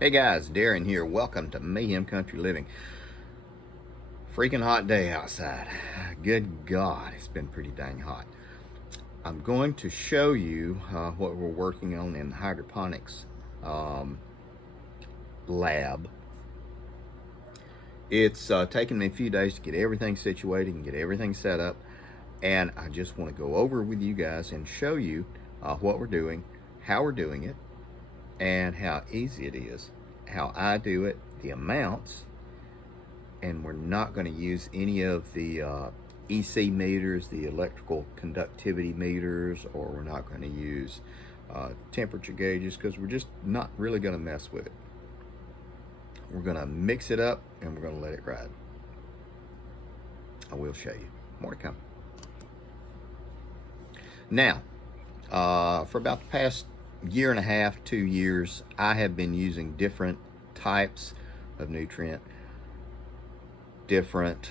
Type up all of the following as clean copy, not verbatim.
Hey guys, Darren here. Welcome to Mayhem Country Living. Freaking hot day outside. Good God, it's been pretty dang hot. I'm going to show you what we're working on in the hydroponics lab. It's taken me a few days to get everything situated and get everything set up, and I just want to go over with you guys and show you what we're doing, how we're doing it, and how easy it is, how I do it, the amounts, and we're not going to use any of the EC meters, the electrical conductivity meters, or we're not going to use temperature gauges because we're just not really going to mess with it. We're going to mix it up and we're going to let it ride. I will show you. More to come. Now, for about the past year and a half, 2 years, I have been using different types of nutrient, different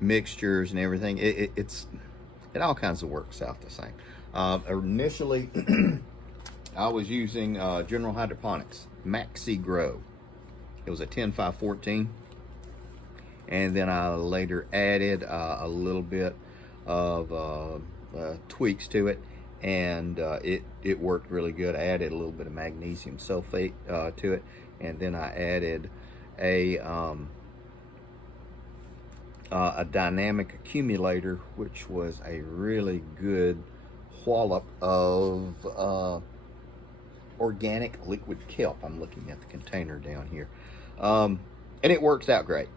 mixtures and everything. It all kinds of works out the same. Initially, I was using General Hydroponics Maxi Grow. It was a 10-5-14, and then I later added a little bit of tweaks to it, and it worked really good. I added a little bit of magnesium sulfate to it, and then I added a dynamic accumulator, which was a really good wallop of organic liquid kelp. I'm looking at the container down here, and it works out great.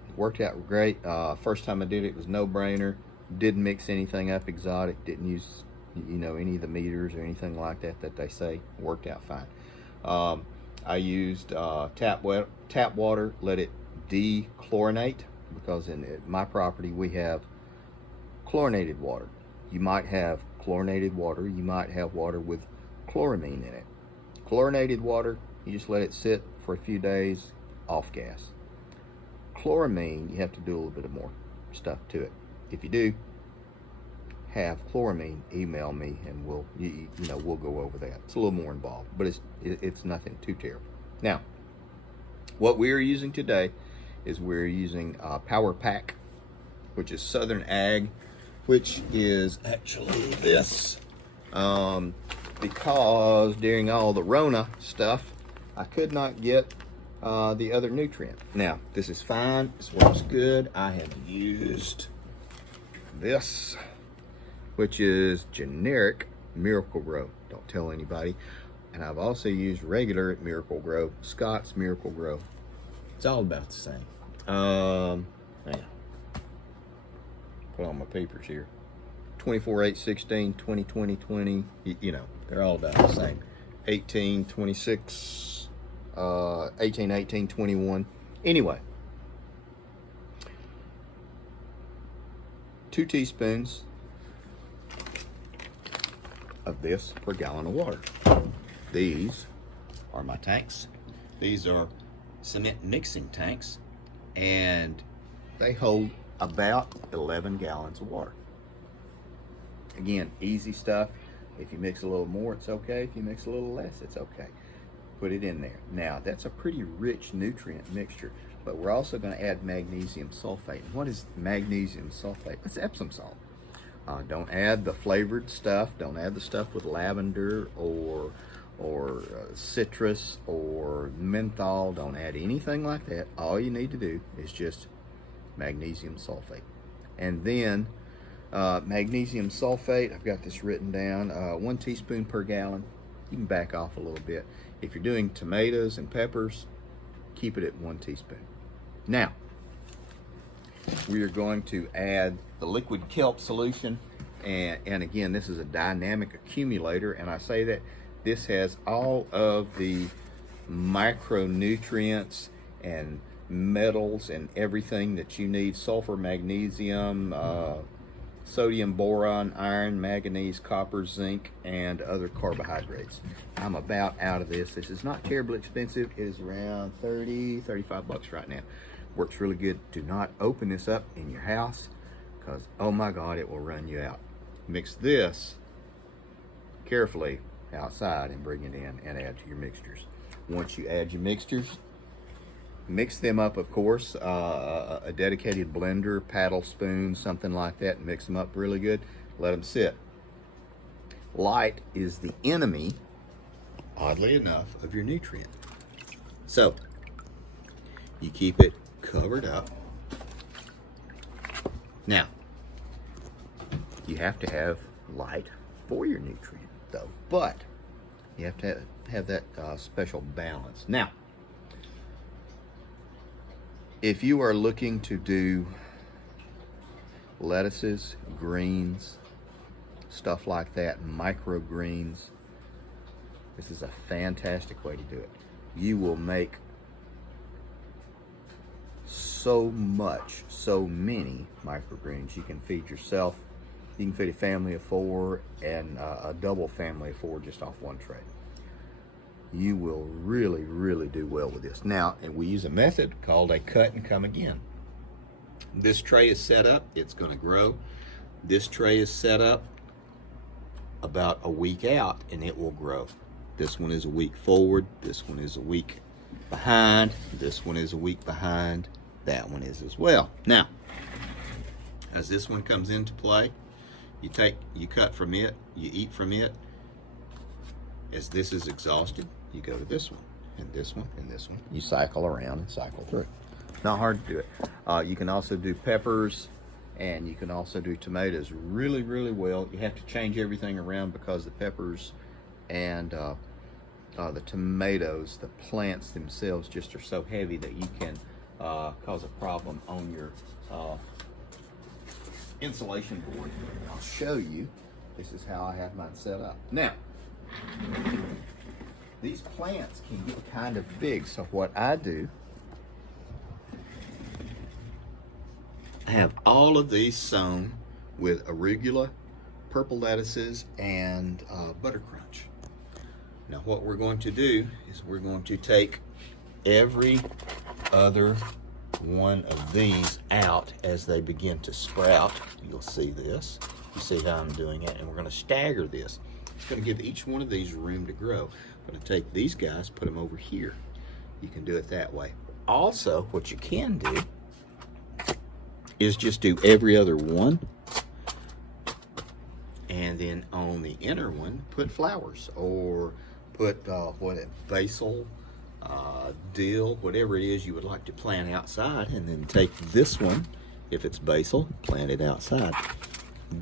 First time I did it, it was no-brainer. Didn't mix anything up exotic, didn't use any of the meters or anything like that they say. Worked out fine. I used tap water, let it dechlorinate, because in my property we have chlorinated water. You might have chlorinated water, you might have water with chloramine in it. Chlorinated water, you just let it sit for a few days, off gas. Chloramine, you have to do a little bit of more stuff to it. If you do have chloramine, email me and we'll go over that. It's a little more involved, but it's nothing too terrible. Now, what we're using today is we're using Power Pack, which is Southern Ag, which is actually this, because during all the Rona stuff, I could not get the other nutrient. Now, this is fine, this works good. I have used this, which is generic Miracle-Gro. Don't tell anybody. And I've also used regular Miracle-Gro, Scott's Miracle-Gro. It's all about the same. Man, put on my papers here. 24/8/16, 20/20/20. They're all about the same. 18/26, 18/18/21. Anyway, 2 teaspoons of this per gallon of water. These are my tanks. These are cement mixing tanks, and they hold about 11 gallons of water. Again, easy stuff. If you mix a little more, it's okay. If you mix a little less, it's okay. Put it in there. Now, that's a pretty rich nutrient mixture, but we're also going to add magnesium sulfate. And what is magnesium sulfate? It's Epsom salt. Don't add the flavored stuff. Don't add the stuff with lavender or citrus or menthol. Don't add anything like that. All you need to do is just magnesium sulfate. And then magnesium sulfate, I've got this written down, 1 teaspoon per gallon. You can back off a little bit. If you're doing tomatoes and peppers, keep it at 1 teaspoon. Now, we are going to add the liquid kelp solution, and again, this is a dynamic accumulator, and I say that this has all of the micronutrients and metals and everything that you need: sulfur, magnesium, sodium, boron, iron, manganese, copper, zinc, and other carbohydrates. I'm about out of this. This is not terribly expensive. It is around 30, 35 bucks right now. Works really good. Do not open this up in your house, because oh my God, it will run you out. Mix this carefully outside and bring it in and add to your mixtures. Once you add your mixtures, mix them up, of course, a dedicated blender, paddle spoon, something like that, and mix them up really good. Let them sit. Light is the enemy, oddly enough, of your nutrient. So, you keep it covered up. Now, you have to have light for your nutrient, though, but you have to have that special balance. Now, if you are looking to do lettuces, greens, stuff like that, microgreens, this is a fantastic way to do it. You will make so many microgreens. You can feed yourself, you can feed a family of 4 and a double family of 4 just off one tray. You will really do well with this. Now, and we use a method called a cut and come again. This tray is set up, it's going to grow. This tray is set up about a week out and it will grow. This one is a week forward, this one is a week behind, this one is a week behind, that one is as well. Now, as this one comes into play, you cut from it, you eat from it. As this is exhausted, you go to this one, and this one, and this one. You cycle around and cycle through. Not hard to do it. You can also do peppers, and you can also do tomatoes really well. You have to change everything around because the peppers and the tomatoes, the plants themselves just are so heavy that you can cause a problem on your insulation board. I'll show you. This is how I have mine set up. Now, these plants can get kind of big, so what I do, I have all of these sown with arugula, purple lettuces, and butter crunch. Now what we're going to do is we're going to take every other one of these out as they begin to sprout. You'll see this. You see how I'm doing it, and we're going to stagger this. It's going to give each one of these room to grow. I'm going to take these guys, put them over here. You can do it that way. Also, what you can do is just do every other one, and then on the inner one, put flowers, or put basil, dill, whatever it is you would like to plant outside, and then take this one, if it's basil, plant it outside.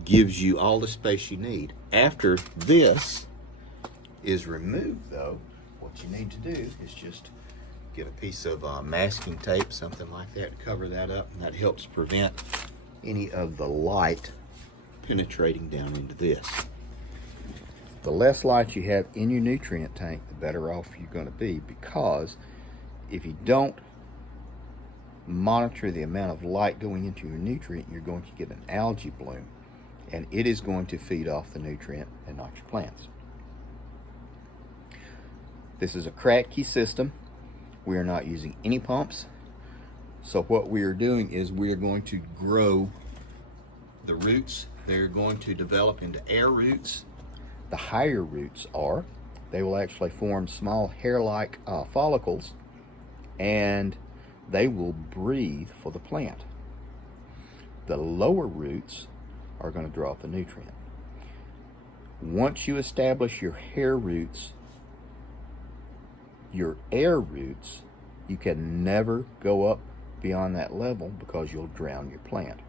Gives you all the space you need. After this is removed, though, what you need to do is just get a piece of masking tape, something like that, to cover that up, and that helps prevent any of the light penetrating down into this. The less light you have in your nutrient tank, the better off you're going to be, because if you don't monitor the amount of light going into your nutrient, you're going to get an algae bloom, and it is going to feed off the nutrient and not your plants. This is a Kratky system. We are not using any pumps. So what we are doing is we are going to grow the roots. They're going to develop into air roots. The higher roots they will actually form small hair-like follicles, and they will breathe for the plant. The lower roots are going to draw up the nutrient. Once you establish your hair roots, your air roots, you can never go up beyond that level because you'll drown your plant.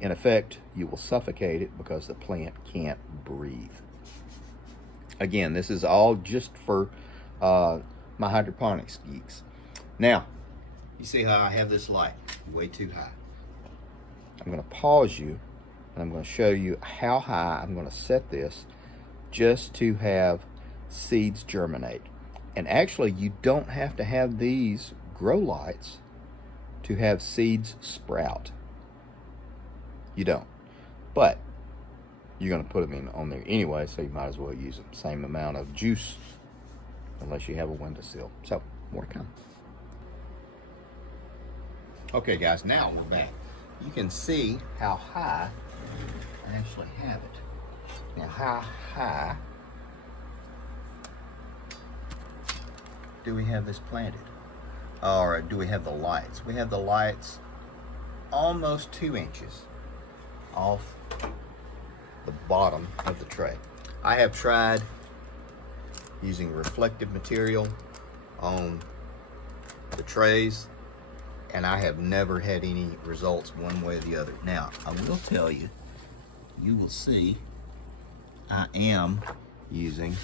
In effect, you will suffocate it because the plant can't breathe. Again, this is all just for my hydroponics geeks. Now, you see how I have this light way too high. I'm going to pause you, and I'm going to show you how high I'm going to set this just to have seeds germinate. And actually, you don't have to have these grow lights to have seeds sprout. You don't. But you're going to put them in on there anyway, so you might as well use the same amount of juice, unless you have a windowsill. So, more to come. Okay, guys, now we're back. You can see how high I actually have it. Now, how high do we have this planted? Or do we have the lights? We have the lights almost 2 inches off the bottom of the tray. I have tried using reflective material on the trays, and I have never had any results one way or the other. Now, I will tell you, you will see I am using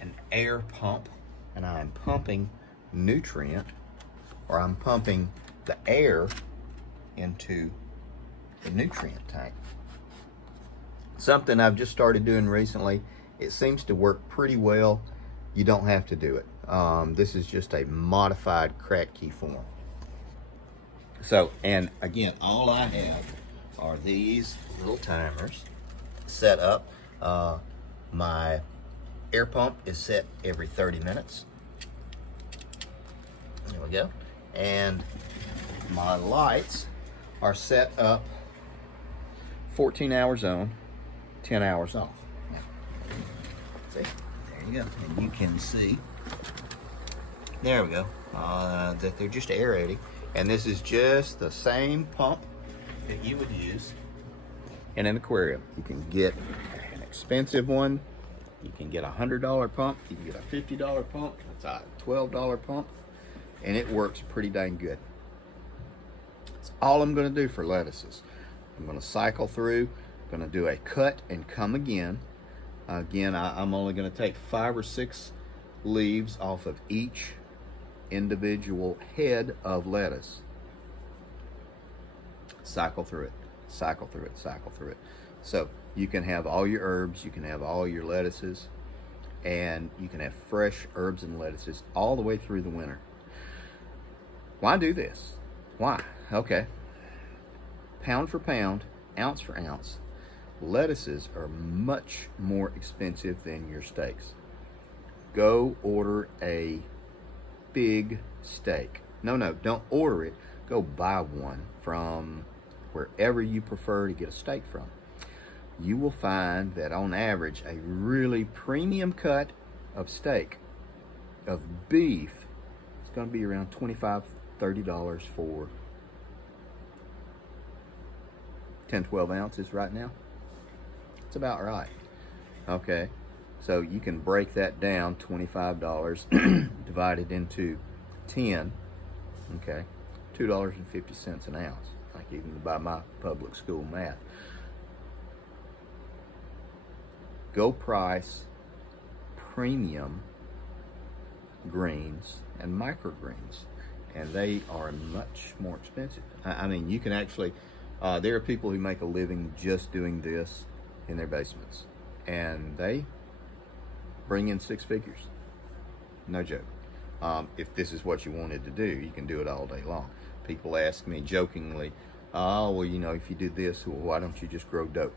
an air pump, and I am pumping nutrient, or I'm pumping the air into the nutrient tank. Something I've just started doing recently. It seems to work pretty well. You don't have to do it. This is just a modified Kratky form. So, and again, all I have are these little timers set up. My air pump is set every 30 minutes. There we go. And my lights are set up 14 hours on, 10 hours off. See, there you go. And you can see, there we go, that they're just aerating. And this is just the same pump that you would use in an aquarium. You can get an expensive one. You can get a $100 pump. You can get a $50 pump. It's a $12 pump. And it works pretty dang good. That's all I'm going to do for lettuces. I'm going to cycle through. I'm going to do a cut and come again. Again, I'm only going to take 5 or 6 leaves off of each individual head of lettuce. Cycle through it, cycle through it, cycle through it. So you can have all your herbs, you can have all your lettuces, and you can have fresh herbs and lettuces all the way through the winter. Why do this? Why? Okay. Pound for pound, ounce for ounce, lettuces are much more expensive than your steaks. Go order a big steak. No, don't order it. Go buy one from wherever you prefer to get a steak from. You will find that on average, a really premium cut of steak, of beef, is going to be around $25, $30 for 10, 12 ounces right now. It's about right. Okay. So you can break that down, $25 divided into 10, okay, $2.50 an ounce, like even by my public school math. Go price premium greens and microgreens, and they are much more expensive. I mean, you can actually, there are people who make a living just doing this in their basements, and they bring in 6 figures. No joke. If this is what you wanted to do, you can do it all day long. People ask me jokingly, oh, well, you know, if you did this, well, why don't you just grow dope?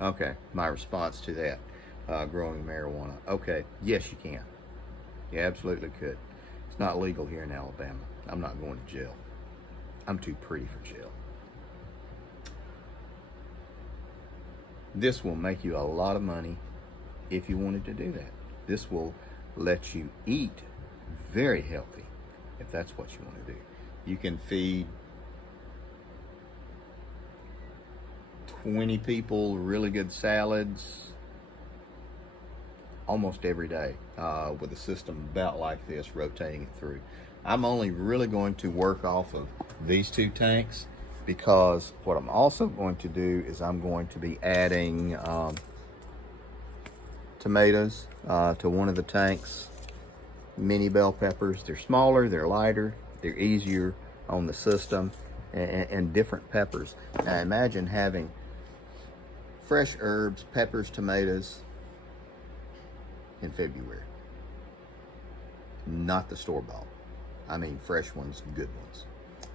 Okay, my response to that, growing marijuana. Okay, yes, you can. You absolutely could. It's not legal here in Alabama. I'm not going to jail. I'm too pretty for jail. This will make you a lot of money if you wanted to do that. This will let you eat very healthy if that's what you want to do. You can feed 20 people really good salads almost every day with a system about like this, rotating it through. I'm only really going to work off of these 2 tanks, because what I'm also going to do is I'm going to be adding tomatoes to one of the tanks, mini bell peppers. They're smaller, they're lighter, they're easier on the system, and different peppers. Now imagine having fresh herbs, peppers, tomatoes in February. Not the store-bought. I mean fresh ones, good ones.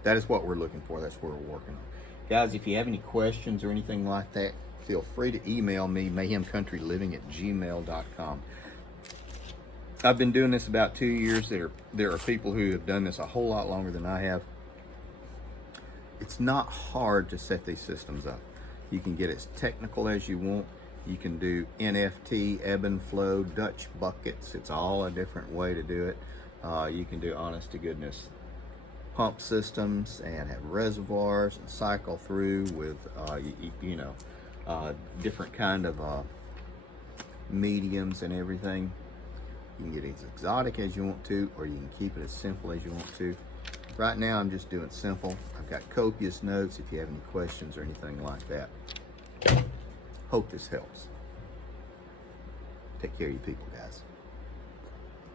That is what we're looking for. That's what we're working on. Guys, if you have any questions or anything like that, feel free to email me, mayhemcountryliving@gmail.com. I've been doing this about 2 years. There are people who have done this a whole lot longer than I have. It's not hard to set these systems up. You can get as technical as you want. You can do NFT, ebb and flow, Dutch buckets. It's all a different way to do it. You can do, honest to goodness, pump systems and have reservoirs and cycle through with, different kind of mediums and everything. You can get as exotic as you want to, or you can keep it as simple as you want to. Right now, I'm just doing simple. I've got copious notes if you have any questions or anything like that. Hope this helps. Take care of you people.